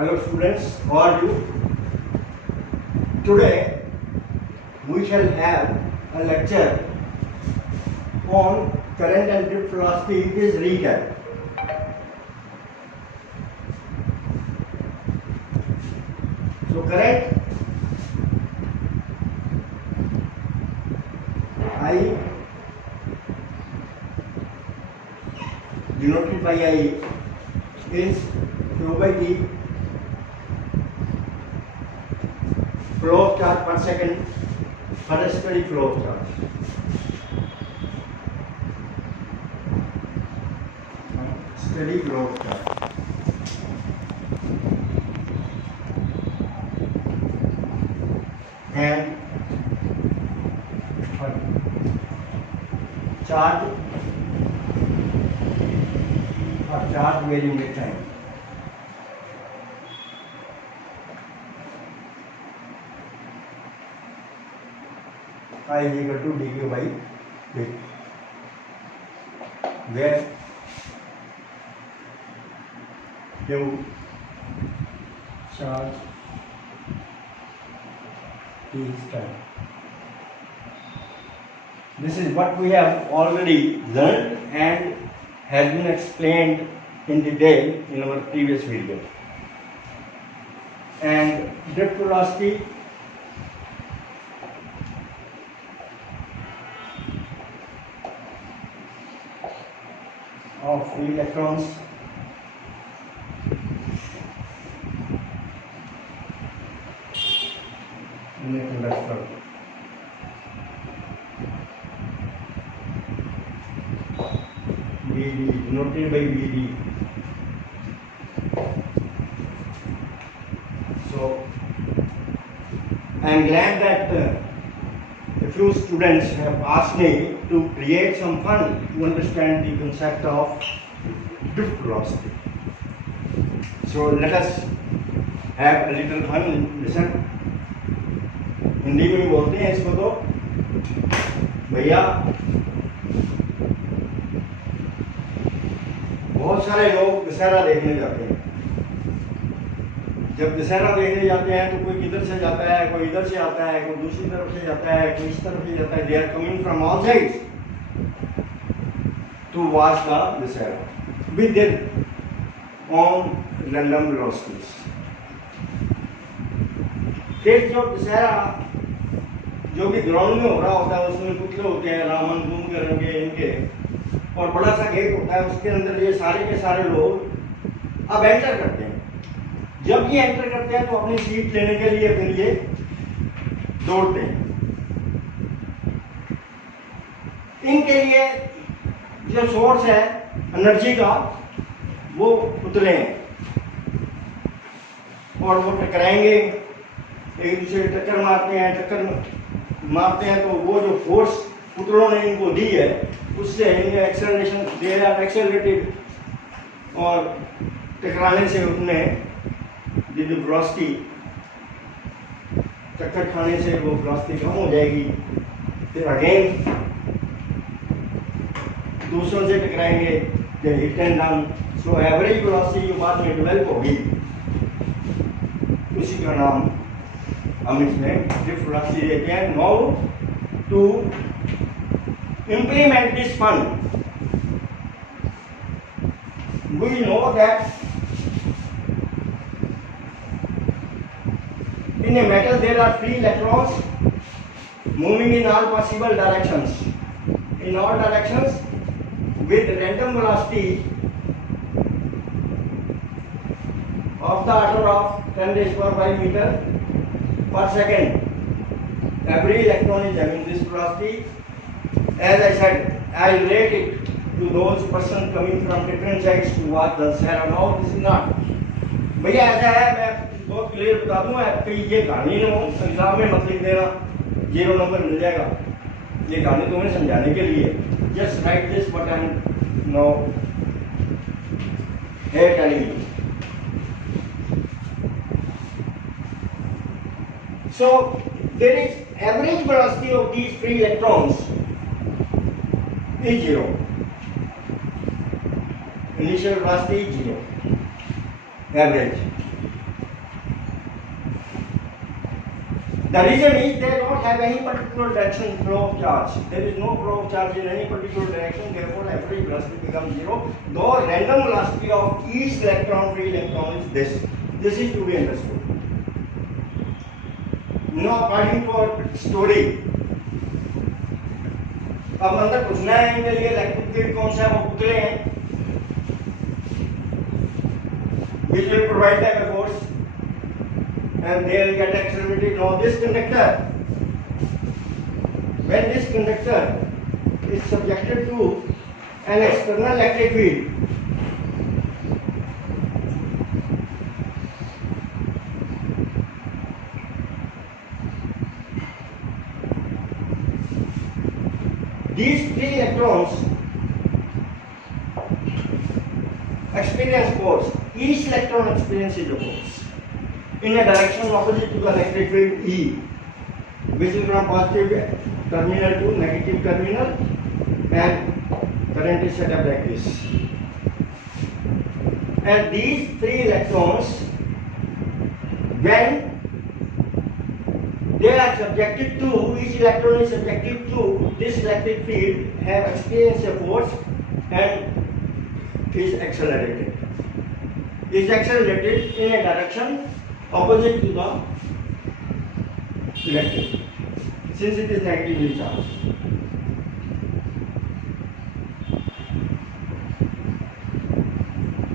Hello students, how are you? Today we shall have a lecture on current and drift velocity. It is recap. So current I denoted by I is Q by D flow of charge per second for a steady flow of charge. Steady flow of charge. And charge or charge varying with time. I is equal to dq by dt, where Q charge T is time. This is what we have already learned and has been explained in detail in our previous video. And drift velocity of free electrons in a conductor Vd, denoted by Vd. So I am glad that a few students have asked me to create some fun to understand the concept of drift velocity. So let us have a little fun. Listen. Hindi में बोलते हैं इसको, तो भैया बहुत सारे लोग दशहरा देखने जाते हैं। जब दशहरा देखने जाते हैं तो कोई किधर से जाता है, कोई इधर से आता है, कोई दूसरी तरफ से जाता है, कोई इस तरफ से जाता है। They are coming from all sides to watch the Dussehra with their on random velocities. फिर जो दशहरा जो भी ग्राउंड में हो रहा होता है उसमें पुतले होते हैं, रावण घूम के रंगे इनके, और बड़ा सा गेट होता है, उसके अंदर ये सारे के सारे लोग अब एंटर करते हैं। जब ये एंटर करते हैं तो अपनी सीट लेने के लिए फिर ये दौड़ते हैं। इनके लिए जो सोर्स है एनर्जी का वो पुतले हैं, और वो टकराएंगे, एक दूसरे टक्कर मारते हैं। टक्कर मारते हैं तो वो जो फोर्स पुतलों ने इनको दी है उससे इनका एक्सेलरेशन दे रहा है, एक्सेलरेटेड, और टकराने से उन्हें वेलोसिटी, टक्कर खाने से वो वेलोसिटी कम हो जाएगी। फिर अगेन दूसरों से टकराएंगे, hit and run. So average velocity जो बाद में डेवलप होगी उसी का नाम हम इसमें drift velocity देते हैं। Now to implement this fun, we know that in a metal there are free electrons moving in all possible directions, in all directions with random velocity of the order of 10 raised to 5 meter per second. Every electron is having this velocity. As I said, I relate it to those persons coming from different sides to watch the dashera. Now this is not. भैया ऐसा है, मैं बहुत clear बता दूं कि ये कहानी एग्जाम में मत लिख देना, 0 नंबर मिल जाएगा। ये कहानी तुम्हें समझाने के लिए। Just write this what I am now here telling you. So there is average velocity of these free electrons is 0. Initial velocity is 0. Average. The reason is they don't have any particular direction flow of charge. There is no flow of charge in any particular direction, therefore average velocity becomes zero. Though random velocity of each electron, free electron is this. This is to be understood. Now according to our story, अब अंदर पूछना है इनके लिए electric field कौन सा है, वो पुतले हैं which will provide them a force and they will get accelerated. Now this conductor, when this conductor is subjected to an external electric field, these three electrons experience force. Each electron experiences a force in a direction opposite to the electric field E, which is from positive terminal to negative terminal, and current is set up like this. And these three electrons, when they are subjected to, each electron is subjected to this electric field, have experienced a force and is accelerated. Is accelerated in a direction opposite to the electric, since it is negatively charged.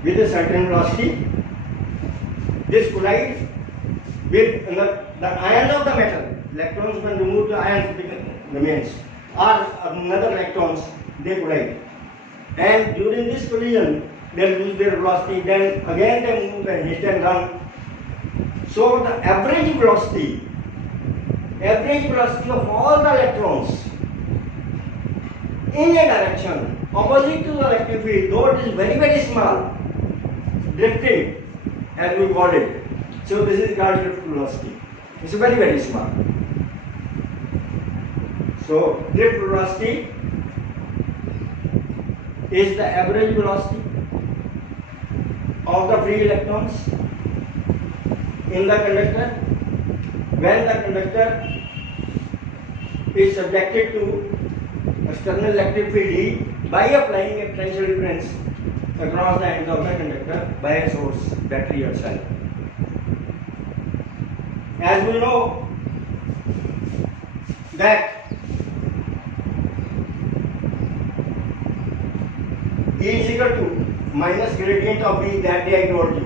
With a certain velocity, this collides with the ions of the metal. Electrons, when remove the ions remains, or another electrons, they collide. And during this collision, they lose their velocity, then again they move and hit and run. So the average velocity of all the electrons in a direction opposite to the electric field, though it is very, very small, drifting as we call it. So this is called drift velocity. It's very, very small. So drift velocity is the average velocity of the free electrons in the conductor when the conductor is subjected to external electric field E by applying a potential difference across the ends of the conductor by a source, battery or cell. As we know that E is equal to minus gradient of V, that day I told you.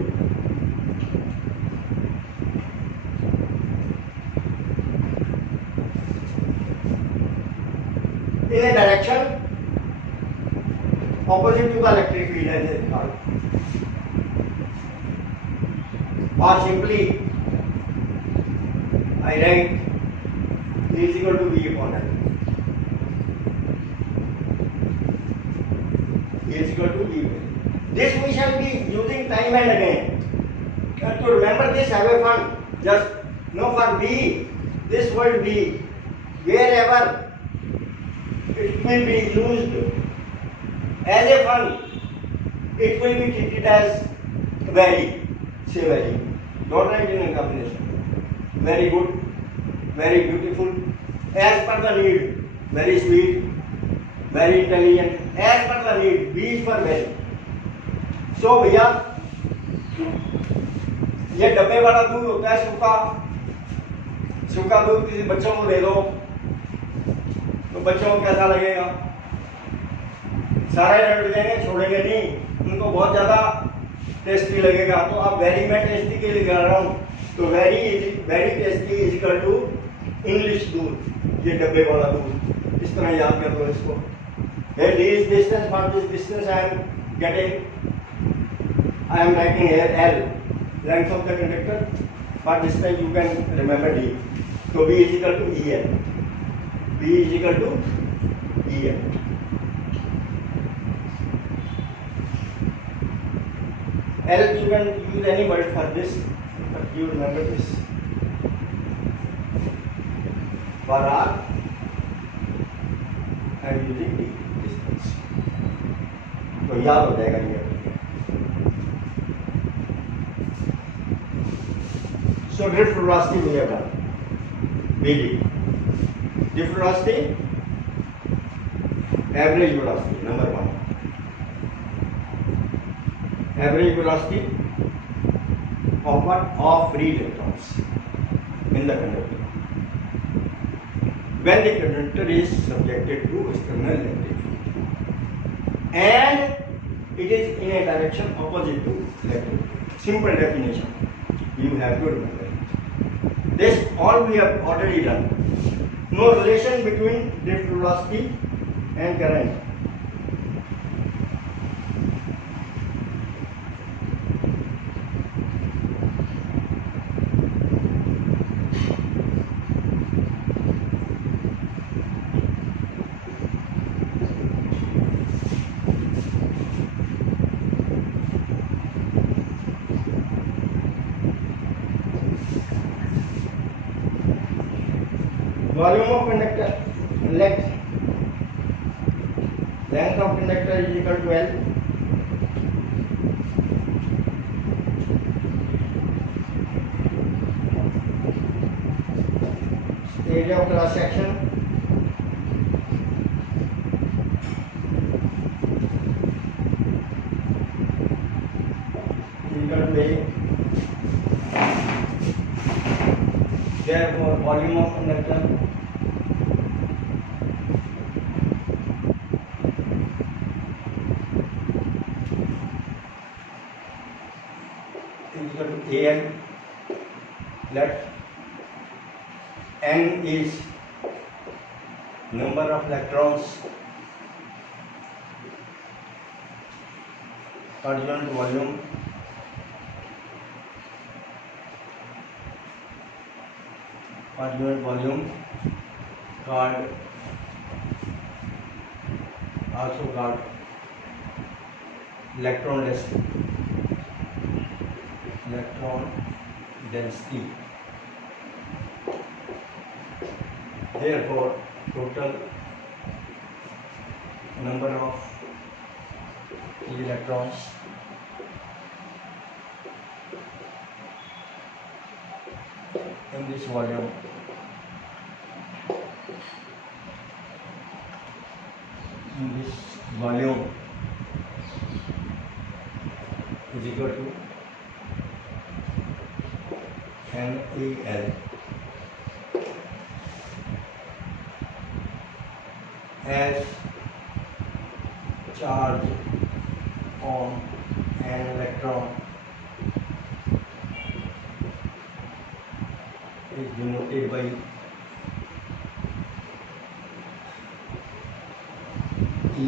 In a direction opposite to the electric field, as it is called, or simply I write E is equal to V upon L. E is equal to V. This we shall be using time and again. And to remember this, have a fun. Just know for V, this word V, wherever it will be used as a fun, it will be treated as very. Say very. Don't write in a combination. Very good, very beautiful, as per the need, very sweet, very intelligent, as per the need. V is for very. So भैया ये डब्बे वाला दूध होता है सूखा दूध किसी बच्चों को दे दो तो बच्चों को कैसा लगेगा? सारे रट देंगे, छोड़ेंगे नहीं, उनको बहुत ज्यादा टेस्टी लगेगा. तो अब वेरी मैं टेस्टी के लिए कर रहा हूँ, तो very tasty is equal to English दूध, ये डब्बे वाला दूध. इस तरह याद कर दो इसको. This distance, for this distance I am writing here L, length of the conductor. For this time you can remember D. So V is equal to EL. V is equal to EL. L you can use any word for this, but you remember this. For R I am using D, distance. तो याद हो जाएगा ये. So drift velocity we have done. BD. Drift velocity, average velocity, number 1. Average velocity of what? Of free electrons in the conductor. When the conductor is subjected to external electric field and it is in a direction opposite to electric field. Simple definition. You have to remember it. This all we have already done. No relation between drift velocity and current. Volume of conductor, length of conductor is equal to L. Area of cross section is equal to A. Therefore, volume of conductor is equal to AN. Let N is number of electrons per unit volume. Per unit volume called also called electron density. Electron density. Therefore, total number of electrons in this volume is equal to NAL as charge on an electron is denoted by E.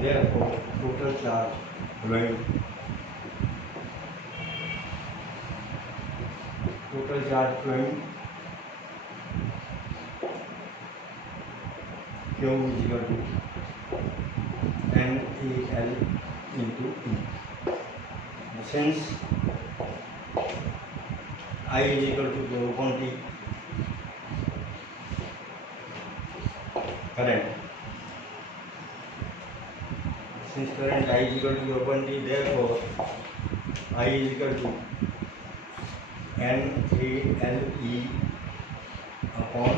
Therefore, total charge flowing Q is equal to NAL into E. Since I is equal to Q upon T, current. Since current I is equal to Q upon T, therefore I is equal to NALE upon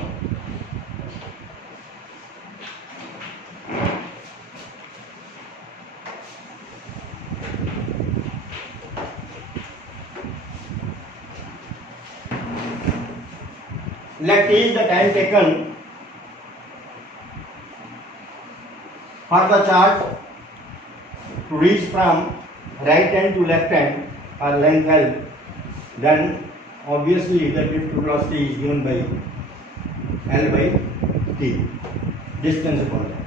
let T is the time taken for the charge to reach from right hand to left hand or length L, then obviously the drift velocity is given by L by T, distance upon that.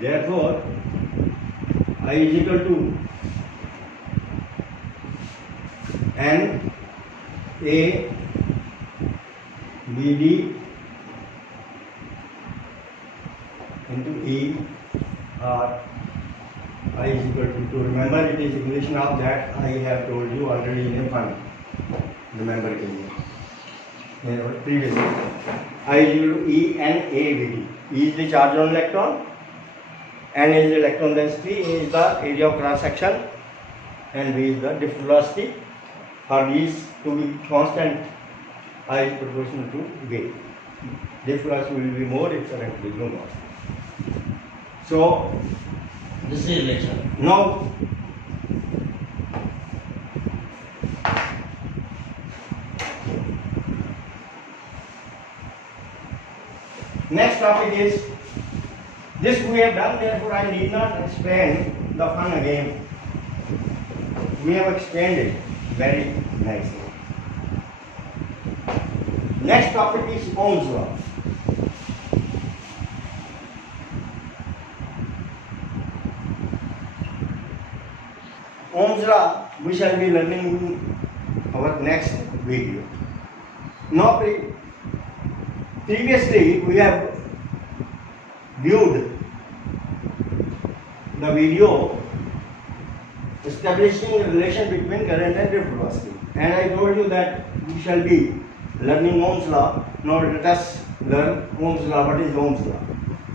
Therefore, I is equal to N A BD into E, or I is equal to remember it is equation of that I have told you already in F1. Remember it in the previous I is equal to E N A BD. E is the charge on electron, N is the electron density, A is the area of cross section, and B is the drift velocity. For these to be constant, I is proportional to V. This velocity will be more if current will be more. So This is relation. now next topic is this we have done, therefore I need not explain the fun again. We have explained it very nicely. Next topic is Ohm's law. Ohm's law we shall be learning in our next video. Now previously we have viewed the video establishing a relation between current and drift velocity, and I told you that we shall be learning Ohm's law. Now let us learn Ohm's law. What is Ohm's law?